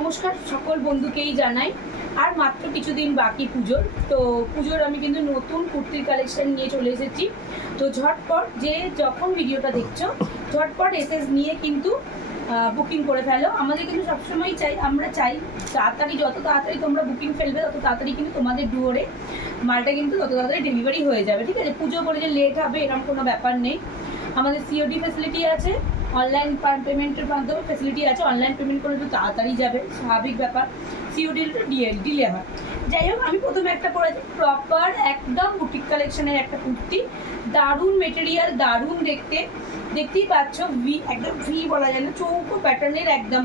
নমস্কার সকল বন্ধুকেই জানাই। আর মাত্র কিছুদিন বাকি পুজোর, তো পুজোর আমি কিন্তু নতুন কুর্তির কালেকশন নিয়ে চলে এসেছি। তো ঝটপট যে যখন ভিডিওটা দেখছো ঝটপট এসএস নিয়ে কিন্তু বুকিং করে ফেলো। আমাদের কিন্তু সবসময় আমরা চাই তাড়াতাড়ি, যত তাড়াতাড়ি তোমরা বুকিং ফেলবে তত তাড়াতাড়ি কিন্তু তোমাদের ডুয়োরে মালটা কিন্তু তত তাড়াতাড়ি ডেলিভারি হয়ে যাবে। ঠিক আছে, পুজো করে যে লেট হবে এরকম কোনো ব্যাপার নেই। আমাদের সিওডি ফ্যাসিলিটি আছে, অনলাইন পেমেন্টের মাধ্যমে ফ্যাসিলিটি আছে। অনলাইন পেমেন্ট করলে তো তাড়াতাড়ি যাবে, স্বাভাবিক ব্যাপার। সিওডিটা ডিলে হয়। যাই হোক, আমি প্রথমে একটা পরেছি প্রপার একদম বুটিক কালেকশনের একটা কুর্তি। দারুণ মেটেরিয়াল, দারুণ দেখতেই পাচ্ছ। একদম ভি বলা যায় না, চৌকো প্যাটার্নের একদম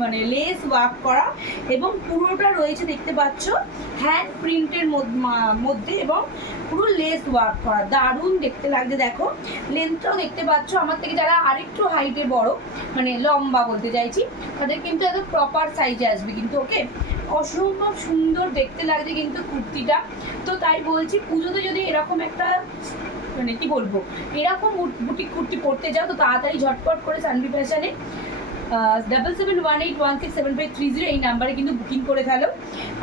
মানে লেস ওয়ার্ক করা, এবং পুরোটা রয়েছে দেখতে পাচ্ছ হ্যান্ড প্রিন্টের মধ্যে, এবং পুরো লেস ওয়ার্ক করা। দারুণ দেখতে লাগছে। দেখো লেন্থটাও দেখতে পাচ্ছ। আমার থেকে যারা আরেকটু হাইটে বড়, মানে লম্বা বলতে চাইছি, তাদের কিন্তু একদম প্রপার সাইজে আসবে কিন্তু। ওকে, অসম্ভব সুন্দর দেখতে লাগছে কিন্তু কুর্তিটা। তো তাই বলছি, পুজোতে যদি এরকম একটা মানে কি বলবো, এরকম বুটিক কুর্তি পরতে যাও তো তাড়াতাড়ি ঝটপট করে সানভি ফ্যাশনে 7718167530 এই নাম্বারে কিন্তু বুকিং করে ফেলো।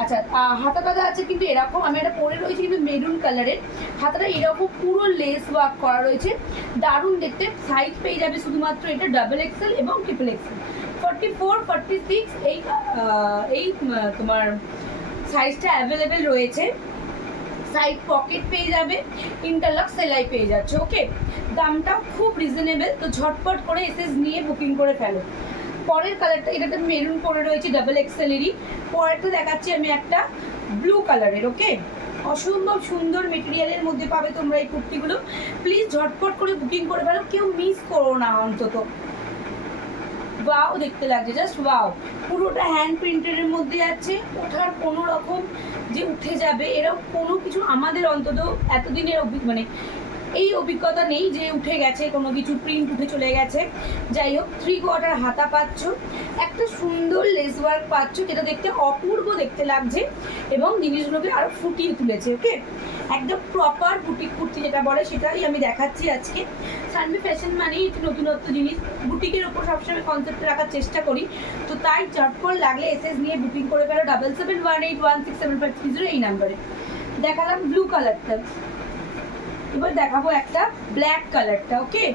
আচ্ছা, হাতাটা আছে কিন্তু এরকম, আমি এটা পরে রয়েছে কিন্তু মেরুন কালারের। হাতাটা এরকম পুরো লেস ওয়ার্ক করা রয়েছে, দারুণ দেখতে। সাইজ পেয়ে যাবে শুধুমাত্র এটা XXL এবং XXL, 44, 46 এই তোমার সাইজটা অ্যাভেলেবেল রয়েছে। সাইড পকেট পেয়ে যাবে, ইন্টারলক সেলাই পেয়ে যাচ্ছে। ওকে, দামটাও খুব রিজনেবল। তো ঝটপট করে এসএস নিয়ে বুকিং করে ফেলো। পরের কালারটা, এটা মেরুন পরে রয়েছে XXL-এরই। পরেরটা দেখাচ্ছি আমি একটা ব্লু কালারের। ওকে, অসম্ভব সুন্দর মেটেরিয়ালের মধ্যে পাবে তোমরা এই কুর্তিগুলো। প্লিজ ঝটপট করে বুকিং করে ফেলো, কেউ মিস করো না অন্তত। ওয়াও দেখতে লাগছে, জাস্ট ওয়াও। পুরোটা হ্যান্ড প্রিন্টের মধ্যে আছে। ওঠার কোনো রকম যে উঠে যাবে এরকম কোনো কিছু আমাদের অন্তত এতদিনের মানে এই অভিজ্ঞতা নেই যে উঠে গেছে কোনো কিছু, প্রিন্ট উঠে চলে গেছে। যাই হোক, 3/4 হাতা পাচ্ছ, একটা সুন্দর লেস ওয়ার্ক পাচ্ছ, যেটা দেখতে অপূর্ব দেখতে লাগছে এবং জিনিসগুলোকে আরও ফুটিয়ে তুলেছে। ওকে, একদম প্রপার বুটিক কুর্তি যেটা বলে সেটাই আমি দেখাচ্ছি আজকে। সানভি ফ্যাশন মানেই একটু নতুনত্ব জিনিস, বুটিকের ওপর সবসময় কনসেপ্ট রাখার চেষ্টা করি। তো তাই ঝটপট লাগলে এসএস নিয়ে বুকিং করে ফেলো 7718167530 এই নাম্বারে। দেখালাম ব্লু কালারটা, এবার দেখাবো একটা ব্ল্যাক কালারটা। ওকে,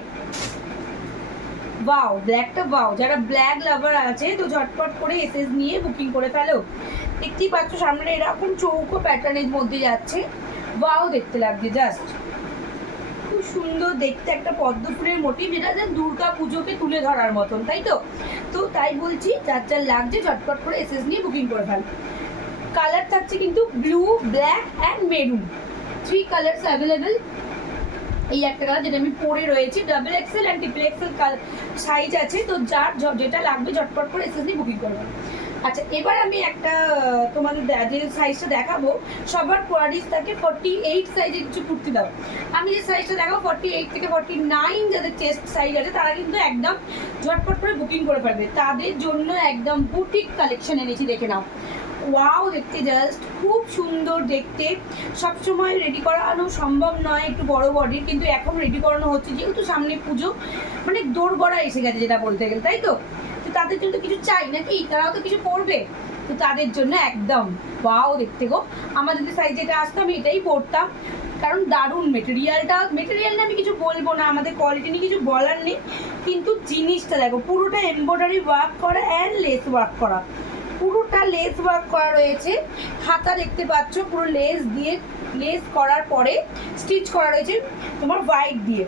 ওয়াও ব্ল্যাকটা, ওয়াও। যারা ব্ল্যাক লাভার আছে তো ঝটপট করে এসএস নিয়ে বুকিং করে ফেলো। দেখতেই পাচ্ছ সামনে এরকম চৌকো প্যাটার্নের মধ্যে যাচ্ছে। ওয়াও দেখতে লাগছে, জাস্ট খুব সুন্দর দেখতে। একটা পদ্ম ফুলের মোটিভ, যেটা দুর্গা পুজোকে তুলে ধরার মতন, তাই তো? তো তাই বলছি, যার যার লাগছে ঝটপট করে এসএস নিয়ে বুকিং করে ফেলো। কালার থাকছে কিন্তু blue, black and maroon, 3 colours available. এই একটা কালার যেটা আমি পরে রয়েছি, XXL অ্যান্ড XXL সাইজ আছে। তো যার যেটা লাগবে ঝটপট করে এসএস নিয়ে বুকিং করবে। আচ্ছা, এবার আমি একটা তোমাদের যে সাইজটা দেখাবো, সবার কোয়ারিজ থাকে 48 সাইজের কিছু কুর্তি দাও। আমি যে সাইজটা দেখাবো 48 থেকে 49, যাদের চেস্ট সাইজ আছে তারা কিন্তু একদম ঝটপট করে বুকিং করে ফেলবে। তাদের জন্য একদম বুটিক কালেকশন এনেছি, দেখে নাও। ওয়াও দেখতে, জাস্ট খুব সুন্দর দেখতে। সবসময় রেডি করানো সম্ভব নয় একটু বড় বডির, কিন্তু এখন রেডি করানো হচ্ছে যেহেতু সামনে পুজো, মানে দোরগড়া এসে গেছে যেটা বলতে গেলে, তাই তো? তো তাদের জন্য কিছু চাই নাকি, তারাও তো কিছু করবে। তো তাদের জন্য একদম ওয়াও দেখতে গো। আমার যদি সাইজ যেটা আসতো আমি এটাই পরতাম, কারণ দারুণ মেটেরিয়াল নিয়ে আমি কিছু বলবো না, আমাদের কোয়ালিটি নিয়ে কিছু বলার নেই, কিন্তু জিনিসটা দেখো পুরোটা এমব্রয়ডারি ওয়ার্ক করা অ্যান্ড লেস ওয়ার্ক করা, পুরোটা লেস ওয়ার্ক করা রয়েছে। হাতা দেখতে পাচ্ছ পুরো লেস করার পরে স্টিচ করা রয়েছে তোমার হোয়াইট দিয়ে।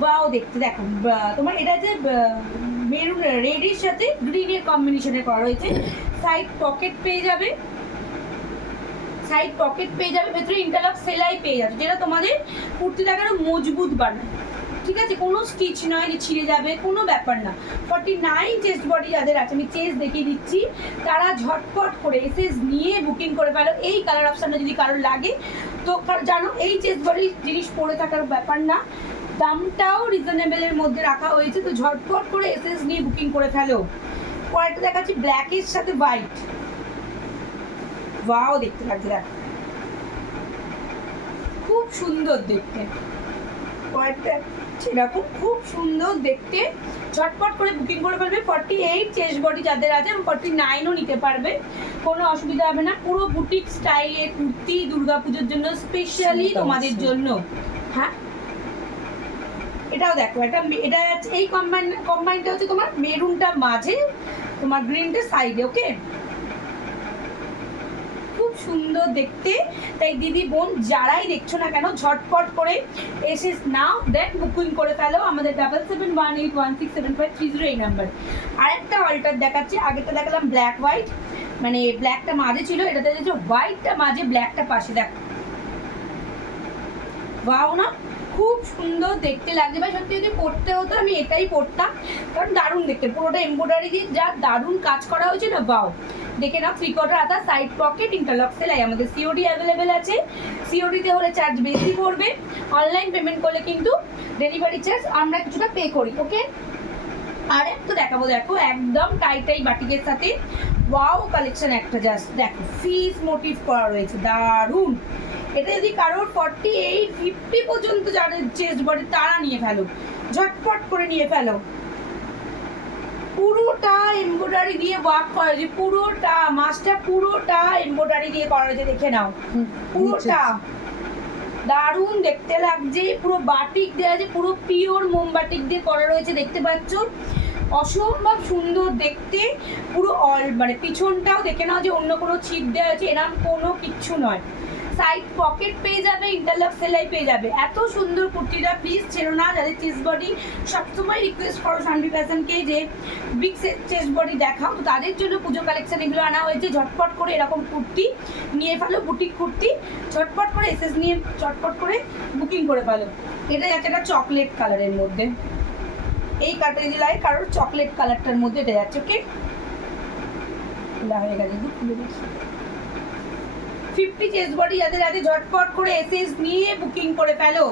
ওয়াও দেখতে, দেখো তোমার এটা যে মেরুন রেডের সাথে গ্রিনের কম্বিনেশনে করা রয়েছে। সাইড পকেট পেয়ে যাবে, ভেতরে ইন্টারলক সেলাই পেয়ে যাবে, যেটা তোমাদের কুর্তিটাকে আরো মজবুত বানায়। ঠিক আছে, কোনো স্টিচ নয় যে ছিঁড়ে যাবে, কোনো ব্যাপার না। 49 চেস্ট বডি যাদের আছে, আমি চেস্ট দেখিয়ে দিচ্ছি, তারা ঝটপট করে এসএস নিয়ে বুকিং করে ফেলো। এই কালার অপশানটা যদি কারোর লাগে তো জানো, এই চেস্ট বডি জিনিস পরে থাকার ব্যাপার না, দামটাও রিজনেবলের মধ্যে রাখা হয়েছে। তো ঝটপট করে এসএস নিয়ে বুকিং করে ফেলো। পরেরটা দেখাচ্ছি ব্ল্যাকের সাথে হোয়াইট। ওয়াও দেখতে লাগছে, দেখো খুব সুন্দর দেখতে। পরেরটা এরকম খুব সুন্দর দেখতে, ঝটপট করে বুকিং করে ফেলবে। 48 চেস্ট বডি যাদের আছে, 49ও নিতে পারবে, কোনো অসুবিধা হবে না। পুরো বুটিক স্টাইলের কুর্তি দুর্গাপুজোর জন্য স্পেশালি তোমাদের জন্য। হ্যাঁ, এটাও দেখো, এটা এই কম্বাইনটা হচ্ছে তোমার মেরুনটা মাঝে, তোমার গ্রিনটা সাইডে। ওকে, খুব সুন্দর দেখতে। তাই দিদি বোন যারাই দেখছো না কেন, ঝটপট করে এসে নাও, দেন বুকিং করে ফেলো আমাদের 7718167530 এই নাম্বার। আরেকটা অল্টার দেখাচ্ছি, আগেটা দেখালাম ব্ল্যাক হোয়াইট, মানে ব্ল্যাকটা মাঝে ছিল, এটাতে হচ্ছে হোয়াইটটা মাঝে, ব্ল্যাকটা পাশে। দেখো, ওয়াও না, খুব সুন্দর দেখতে লাগছে ভাই। সত্যি যদি পড়তে হতো আমি এটাই পড়তাম, কারণ দারুণ দেখতে, পুরোটা এমব্রয়ডারি দিয়ে যা দারুণ কাজ করা হয়েছে না, ওয়াও। দেখে নাও, 3/4 আধা, সাইড পকেট, ইন্টারলক সেলাই। আমাদের সিওডি অ্যাভেলেবেল আছে, সিওডিতে হলে চার্জ বেশি পড়বে, অনলাইন পেমেন্ট করলে কিন্তু ডেলিভারি চার্জ আমরা কিছুটা পে করি। ওকে, আর একটু দেখাবো, দেখো একদম টাইটাই বাটিকের সাথে ওয়াও কালেকশন একটা, জাস্ট দেখো ফিস মোটিভ করা রয়েছে, দারুণ। এটা যদি কারোর 48 50 পর্যন্ত যাদের চেস্ট বডি, তারা নিয়ে ফেলো, ঝটপট করে নিয়ে ফেলো। পুরোটা এমব্রয়ডারি দিয়ে ওয়ার্ক করা হয়েছে, পুরোটা মাছটা পুরোটা এমব্রয়ডারি দিয়ে করা হয়েছে, দেখে নাও পুরোটা দারুণ দেখতে লাগছে। পুরো বাটিক দেওয়া আছে, পুরো পিওর মোমবাটিক দিয়ে করা রয়েছে, দেখতে পাচ্ছ, অসম্ভব সুন্দর দেখতে। পুরো মানে পিছনটাও দেখে নাও যে অন্য কোনো ছিপ দেওয়া আছে, এরকম কোনো কিচ্ছু নয়। সাইড পকেট পেয়ে যাবে, ইন্টারলক সেলাই পেয়ে যাবে। এত সুন্দর কুর্তিটা প্লিজ ছেড়ো না। যাদের চেস্ট বডি, সবসময় রিকোয়েস্ট করো শানভি ফ্যাশনকে যে বিগ চেস্ট বডি দেখাও, তো তাদের জন্য পুজো কালেকশন এগুলো আনা হয়েছে। ঝটপট করে এরকম কুর্তি নিয়ে ফেলো, বুটিক কুর্তি, ঝটপট করে এসএস নিয়ে চটপট করে বুকিং করে ফেলো। এটা যাচ্ছে একটা চকলেট কালারের মধ্যে, এই কাটারি লাগে কারোর চকলেট কালারটার মধ্যে এটা যাচ্ছে। ওকে, হয়ে গেছে, 50 চেস্ট বডি যাদের আছে ঝটপট করে এসএস নিয়ে বুকিং করে ফেলো।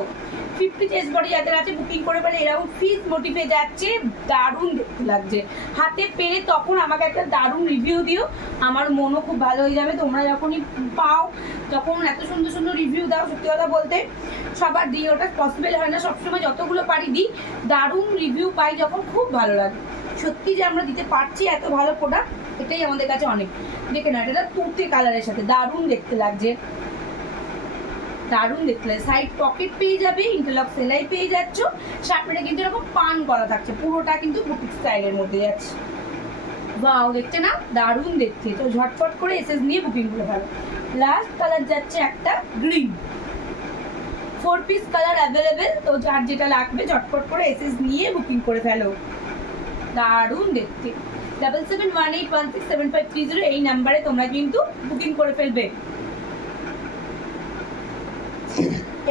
50 চেস্ট বডি যাদের আছে বুকিং করে ফেলে। এরকম ফিস মোটিভে যাচ্ছে, দারুণ দেখতে লাগছে। হাতে পেরে তখন আমাকে একটা দারুণ রিভিউ দিও, আমার মনও খুব ভালো হয়ে যাবে। তোমরা যখনই পাও তখন এত সুন্দর সুন্দর রিভিউ দাও, সত্যি কথা বলতে সবার দিই, ওটা পসিবল হয় না সবসময়, যতগুলো পারি দিই। দারুণ রিভিউ পাই যখন, খুব ভালো লাগে সত্যি যে আমরা দিতে পারছি এত ভালো প্রোডাক্ট, এটাই আমাদের কাছে অনেক। দেখে না, এটা তুর্তে কালারের সাথে দারুণ দেখতে লাগছে, দারুণ দেখতে লাগছে। সাইড পকেট পেয়ে যাবে, ইন্টারলক সেলাই পেয়ে যাচ্ছ, সামনে কিন্তু এরকম পান করা থাকছে, পুরোটা কিন্তু বুটিক স্টাইলের মধ্যে যাচ্ছে। ওয়াও, দেখতে না দারুণ দেখতে। তো ঝটপট করে এসএস নিয়ে বুকিং করে ফেলো। লাস্ট কালার যাচ্ছে একটা গ্রিন, 4 পিস কালার অ্যাভেলেবেল, তো যার যেটা লাগবে ঝটপট করে এসএস নিয়ে বুকিং করে ফেলো, দারুণ দেখতে। 7718167530 এই নাম্বারে তোমরা কিন্তু বুকিং করে ফেলবে।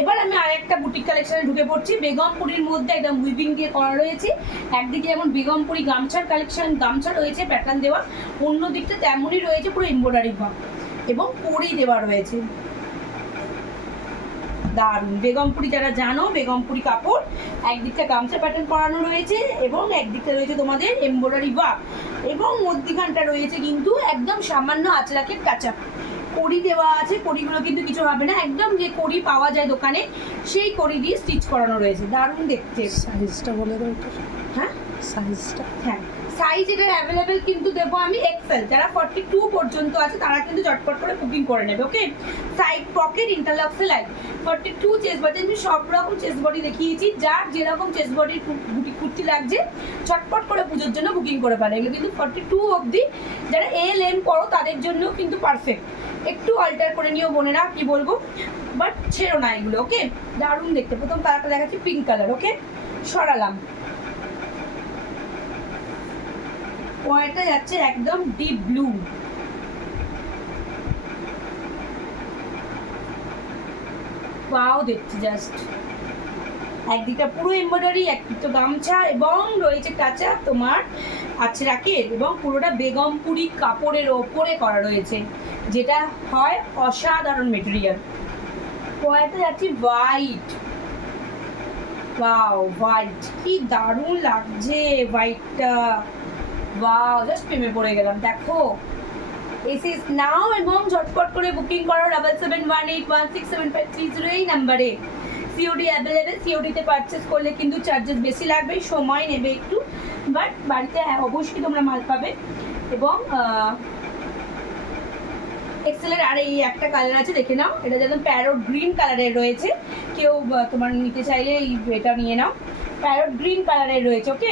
এবার আমি আরেকটা বুটিক কালেকশনে ঢুকে পড়ছি। বেগমপুরীর মধ্যে একদম উইভিং দিয়ে করা রয়েছে। একদিকে যেমন বেগমপুরী গামছার কালেকশন, গামছা রয়েছে প্যাটার্ন দেওয়া, অন্য দিকটা তেমনই রয়েছে পুরো এমব্রয়ডারি ওয়ার্ক এবং কড়ি দেওয়া রয়েছে, দারুণ। বেগমপুরী যারা জানো, বেগমপুরী কাপড়, একদিকটা গামছা প্যাটার্ন করানো রয়েছে এবং একদিকটা রয়েছে তোমাদের এমব্রয়ডারি ওয়ার্ক, এবং মধ্যিখানটা রয়েছে কিন্তু একদম সামান্য আঁচড়াকের কাঁচা কড়ি দেওয়া আছে। কড়িগুলো কিন্তু কিছু হবে না, একদম যে কড়ি পাওয়া যায় দোকানে সেই কড়ি দিয়ে স্টিচ করানো রয়েছে, দারুণ দেখতে। সাইজটা বলে দাও। হ্যাঁ, সাইজটা, হ্যাঁ সাইজ এটা অ্যাভেলেবেল কিন্তু দেবো আমি এক্সেল। যারা 42 পর্যন্ত আছে তারা কিন্তু চটপট করে বুকিং করে নেবে। ওকে, সাইড পকেট, ইন্টারলক সেলাই, 42 চেস্ট বডি, আমি সব রকম চেস্ট বডি দেখিয়েছি। যার যেরকম চেস্ট বডির বুটিক কুর্তি লাগছে চটপট করে পুজোর জন্য বুকিং করে ফেলে। এগুলো কিন্তু 42 অবধি, যারা LM করো তাদের জন্য কিন্তু পারফেক্ট। একটু অল্টার করে নিও বোনেরা, কি বলবো, বাট ছেড়ো না এগুলো। ওকে, দারুণ দেখতে। প্রথম কালারটা দেখাচ্ছি পিঙ্ক কালার। ওকে, সরালাম, পরেরটা যাচ্ছে একদম ডিপ ব্লু, ওয়াও দেখতে জাস্ট। একদিকটা পুরো এমব্রয়ডারি, একদিকটা গামছা এবং রয়েছে কাঁচা তোমার আঁচড়াকের, এবং পুরোটা বেগমপুরি কাপড়ের ওপরে করা রয়েছে, যেটা হয় অসাধারণ মেটেরিয়াল। পরেরটা যাচ্ছে হোয়াইট, ওয়াও হোয়াইট, কি দারুণ লাগছে হোয়াইটটা, ওয়াও জাস্ট প্রেমে পড়ে গেলাম। দেখো এসএস নাও এবং ঝটপট করে বুকিং করো 7718167530 এই নাম্বারে। সিওডি অ্যাভেলেবেল, সিওডিতে পারচেস করলে কিন্তু চার্জেস বেশি লাগবে, সময় নেবে একটু, বাট বাড়িতে অবশ্যই তোমরা মাল পাবে। এবং এক্সেলের আর এই একটা কালার আছে, দেখে নাও, এটা যেন প্যারট গ্রিন কালারের রয়েছে, কেউ তোমার নিতে চাইলে এটা নিয়ে নাও, প্যারট গ্রিন কালারের রয়েছে। ওকে,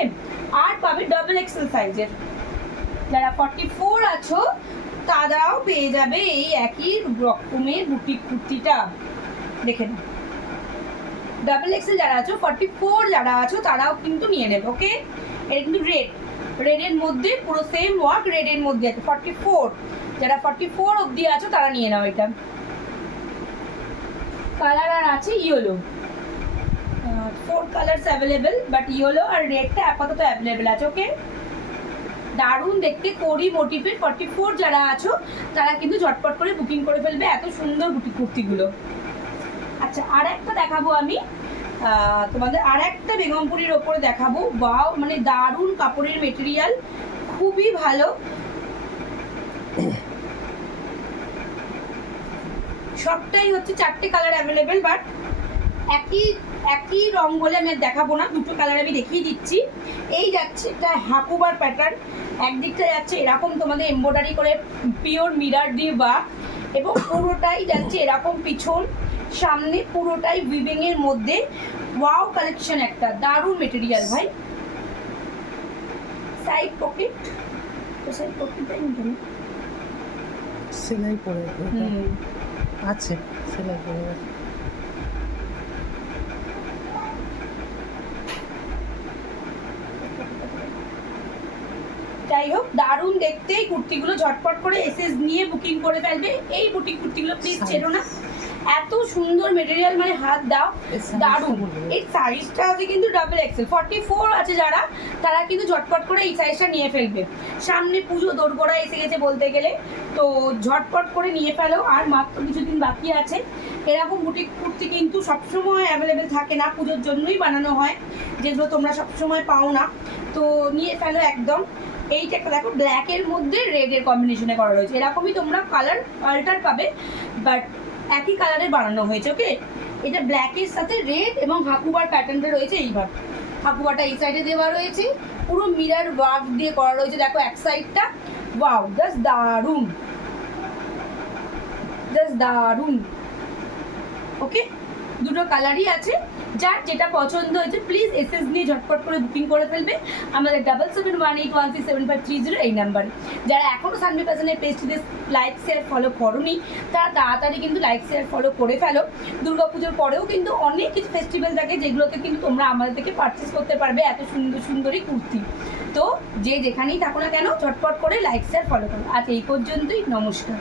আর পাবে ডাবল এক্সেল সাইজের, যারা 44 আছো তারাও পেয়ে যাবে এই একই রকমের বুটিক কুর্তিটা, দেখে নাও। ডাবল এক্সেল যারা আছো, 44 যারা আছো তারাও কিন্তু নিয়ে নেবে। ওকে, এটা কিন্তু রেডের মধ্যে পুরো সেম ওয়ার্ক, রেডের মধ্যে আছে। 44 যারা 44 অবধি আছো তারা নিয়ে নাও। এটা কালার আর আছে yellow, 4 colours available, but yellow আর রেডটা আপাতত অ্যাভেলেবেল আছে। ওকে, দারুণ দেখতে কোরি মোটিভের 44 যারা আছো তারা কিন্তু ঝটপট করে বুকিং করে ফেলবে, এত সুন্দর বুটিক কুর্তিগুলো। আচ্ছা, আর একটা দেখাবো আমি তোমাদের, আর একটা বেগমপুরির ওপরে দেখাবো। বাও, মানে দারুণ কাপড়ের মেটেরিয়াল, খুবই ভালো। সবটাই হচ্ছে 4টে কালার অ্যাভেলেবেল, বাট একই রং বলে আমি আর দেখাবো না, দুটো কালার আমি দেখিয়ে দিচ্ছি। এই যাচ্ছে এটা হাকুবার প্যাটার্ন, একদিকটা যাচ্ছে এরকম তোমাদের এমব্রয়ডারি করে পিওর মিরার দিয়ে বা, এবং পুরোটাই যাচ্ছে এরকম পিছন সামনে পুরোটাই উইভিং এর মধ্যে। ওয়াও কালেকশন, একটা দারুণ মেটেরিয়াল ভাই। সাইড পকেট, তো সাইড পকেটটাই নিতে না, সেলাই করে আছে, সেলাই করে আছে। যাই হোক, দারুণ দেখতে এই কুর্তিগুলো, ঝটপট করে এসএস নিয়ে বুকিং করে ফেলবে। এই বুটিক কুর্তিগুলো প্লিজ ছেড়ো না, এত সুন্দর মেটেরিয়াল, মানে হাত দাও, দারুণ। এই সাইজটা আছে কিন্তু ডাবল এক্সেল, 44 আছে যারা, তারা কিন্তু ঝটপট করে এই সাইজটা নিয়ে ফেলবে। সামনে পুজো দোরগোড়া এসে গেছে বলতে গেলে, তো ঝটপট করে নিয়ে ফেলো, আর মাত্র কিছুদিন বাকি আছে। এরকম বুটিক কুর্তি কিন্তু সবসময় অ্যাভেলেবেল থাকে না, পুজোর জন্যই বানানো হয়, যেগুলো তোমরা সবসময় পাও না, তো নিয়ে ফেলো একদম। এইটা একটা দেখো, ব্ল্যাকের মধ্যে রেডের কম্বিনেশনে করা রয়েছে, এরকমই তোমরা কালার অল্টার পাবে, বাট একই কালারের বানানো হয়েছে। ওকে, এটা ব্ল্যাকের সাথে রেড এবং হাকুবার প্যাটার্নটা রয়েছে এইভাবে, হাকুবাটা এই সাইডে দেওয়া রয়েছে, পুরো মিরার ওয়ার্ক দিয়ে করা রয়েছে, দেখো এক সাইডটা। ওয়াও, জাস্ট দারুণ, জাস্ট দারুণ। ওকে, দুটো কালারই আছে, যার যেটা পছন্দ হয়েছে প্লিজ এসএস নিয়ে ঝটপট করে বুকিং করে ফেলবে আমাদের 7718137530 এই নাম্বারে। যারা এখনও সানভি ফ্যাশনের পেজটিতে লাইক শেয়ার ফলো করোনি তারা তাড়াতাড়ি কিন্তু লাইক শেয়ার ফলো করে ফেলো। দুর্গাপুজোর পরেও কিন্তু অনেক কিছু ফেস্টিভ্যাল থাকে যেগুলোতে কিন্তু তোমরা আমাদের থেকে পারচেস করতে পারবে এত সুন্দর সুন্দরই কুর্তি। তো যে যেখানেই থাকো না কেন ঝটপট করে লাইক শেয়ার ফলো করো। আজ এই পর্যন্তই, নমস্কার।